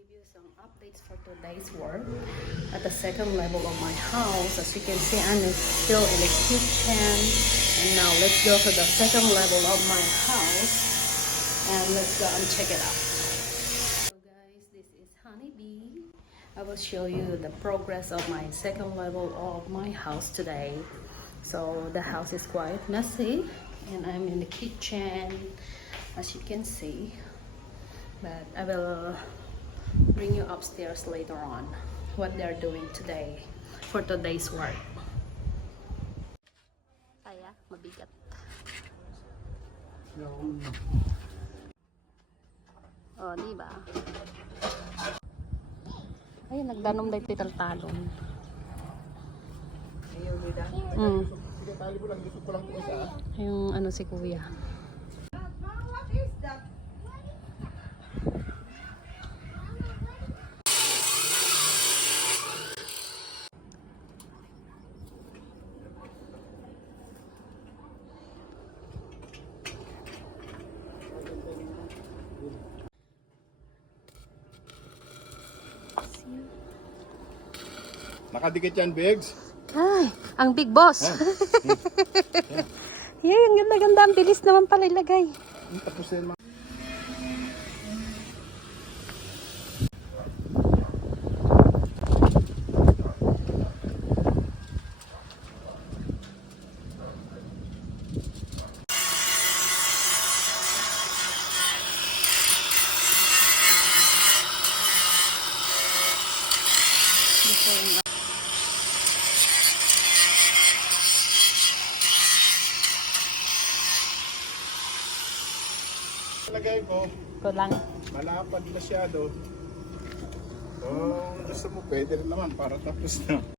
give you some updates for today's work at the second level of my house. As you can see, I'm still in the kitchen, and now let's go to the second level of my house and let's go and check it out. So guys, this is Honeybee. I will show you the progress of my second level of my house today. So the house is quite messy and I'm in the kitchen, as you can see, but I will bring you upstairs later on what they're doing today for today's work. Kaya mabigat. Oh, di ba? Ay, nagdanom dahil pital-talon. Yung ano si kuya. Nakadikit yan, Biggs. Ay, ang big boss. Yung ganda-ganda. Ang bilis naman pala ilagay. Tapos yan, lagay ko. Kulang. Malapad masyado. Kung gusto mo, pwede rin naman para tapos na.